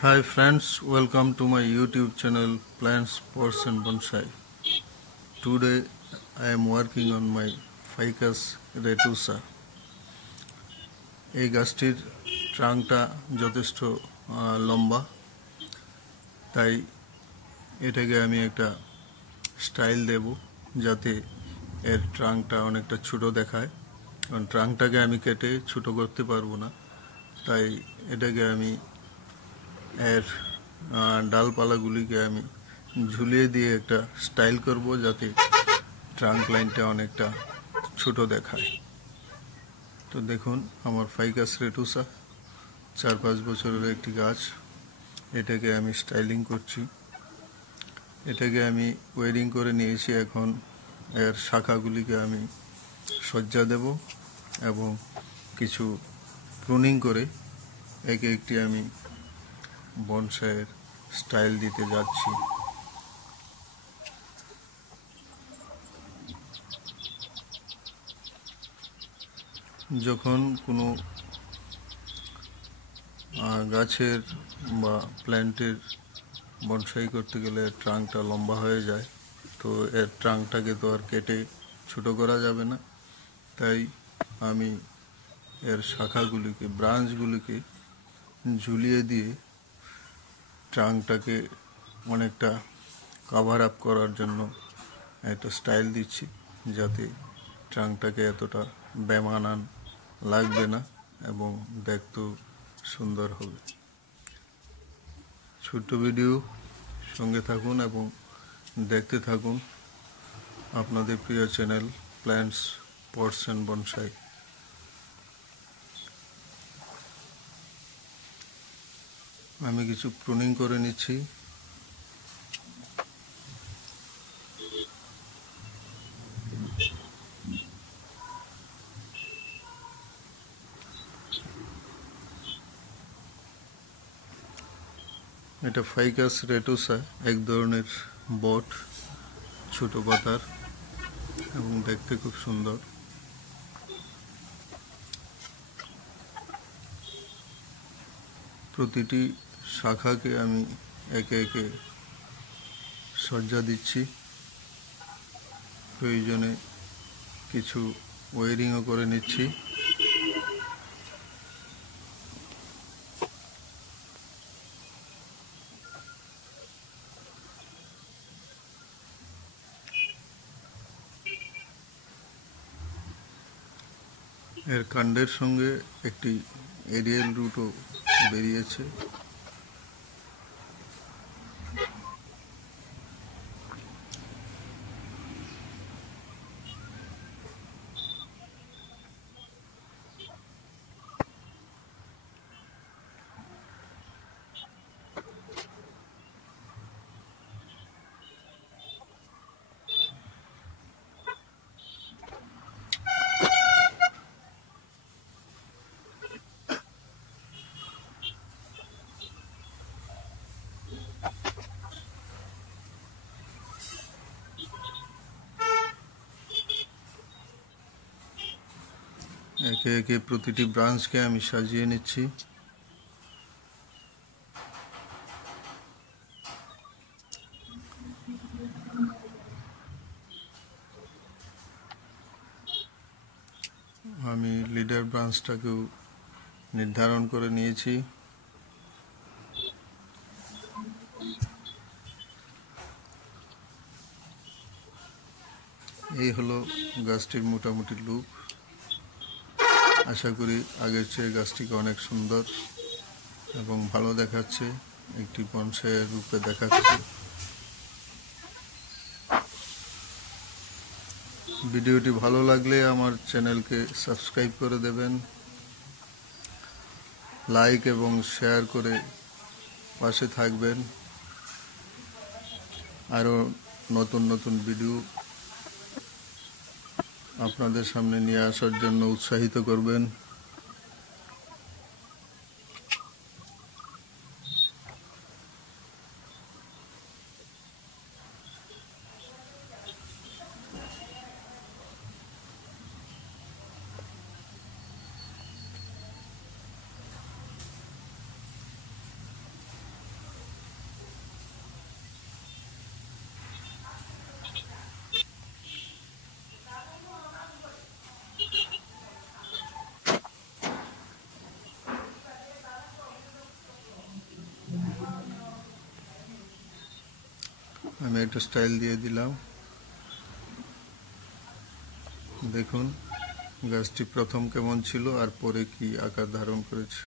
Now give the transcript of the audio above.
Hi friends, welcome to my YouTube channel Plants, Pots and Bonsai. Today I am working on my Ficus retusa. এই গাছটির ট্রাঙ্কটা যথেষ্ট লম্বা, তাই এটাকে আমি একটা স্টাইল দেব যাতে এর ট্রাঙ্কটা অনেকটা ছোট দেখায়। কারণ ট্রাঙ্কটাকে আমি কেটে ছোট করতে পারবো না, তাই এটাকে আমি এর ডালপালাগুলিকে আমি ঝুলিয়ে দিয়ে একটা স্টাইল করব যাতে ট্রাঙ্ক লাইনটা অনেকটা ছোট দেখায়। তো দেখুন আমার ফাইকাস রেটুসা 4-5 বছরের একটি গাছ, এটাকে আমি স্টাইলিং করছি। এটাকে আমি ওয়েরিং করে নিয়েছি, এখন এর শাখাগুলিকে আমি সজ্জা দেব এবং কিছু প্রুনিং করে একে একটি আমি বনসাইয়ের স্টাইল দিতে যাচ্ছি। যখন কোনো গাছের বা প্ল্যান্টের বনসাই করতে গেলে ট্রাঙ্কটা লম্বা হয়ে যায়, তো এর ট্রাঙ্কটাকে তো আর কেটে ছোট করা যাবে না, তাই আমি এর শাখাগুলিকে ব্রাঞ্চগুলিকে ঝুলিয়ে দিয়ে ট্রাঙ্কটাকে অনেকটা কভার আপ করার জন্য একটা স্টাইল দিচ্ছি, যাতে ট্রাঙ্কটাকে এতটা বেমানান লাগবে না এবং দেখতেও সুন্দর হবে। ছোট্ট ভিডিও, সঙ্গে থাকুন এবং দেখতে থাকুন আপনাদের প্রিয় channel plants, pots and bonsai. আমি কিছু প্রুনিং করে নিচ্ছি। এটা ফাইকাস রেটুসা, এক ধরনের বট, ছোট পাতার এবং দেখতে খুব সুন্দর। প্রতিটি শাখাকে আমি একে একে সজ্জা দিচ্ছি, প্রয়োজনে কিছু ওয়েরিংও করে নিচ্ছি। এর কাণ্ডের সঙ্গে একটি এরিয়াল রুটও বেরিয়েছে। একে একে প্রতিটি ব্রাঞ্চকে আমি সাজিয়ে নিচ্ছি। আমি লিডার ব্রাঞ্চটাকেও নির্ধারণ করে নিয়েছি। এই হলো গাছটির মোটামুটি লুক। আশা করি আগের চেয়ে গাছটিকে অনেক সুন্দর এবং ভালো দেখাচ্ছে, একটি বনসাইয়ের রূপে দেখাচ্ছে। ভিডিওটি ভালো লাগলে আমার চ্যানেলকে সাবস্ক্রাইব করে দেবেন, লাইক এবং শেয়ার করে পাশে থাকবেন। আরও নতুন নতুন ভিডিও আপনাদের সামনে নিয়ে আসার জন্য উৎসাহিত করবেন। আমি একটা স্টাইল দিয়ে দিলাম। দেখুন গাছটি প্রথম কেমন ছিল আর পরে কি আকার ধারণ করেছে।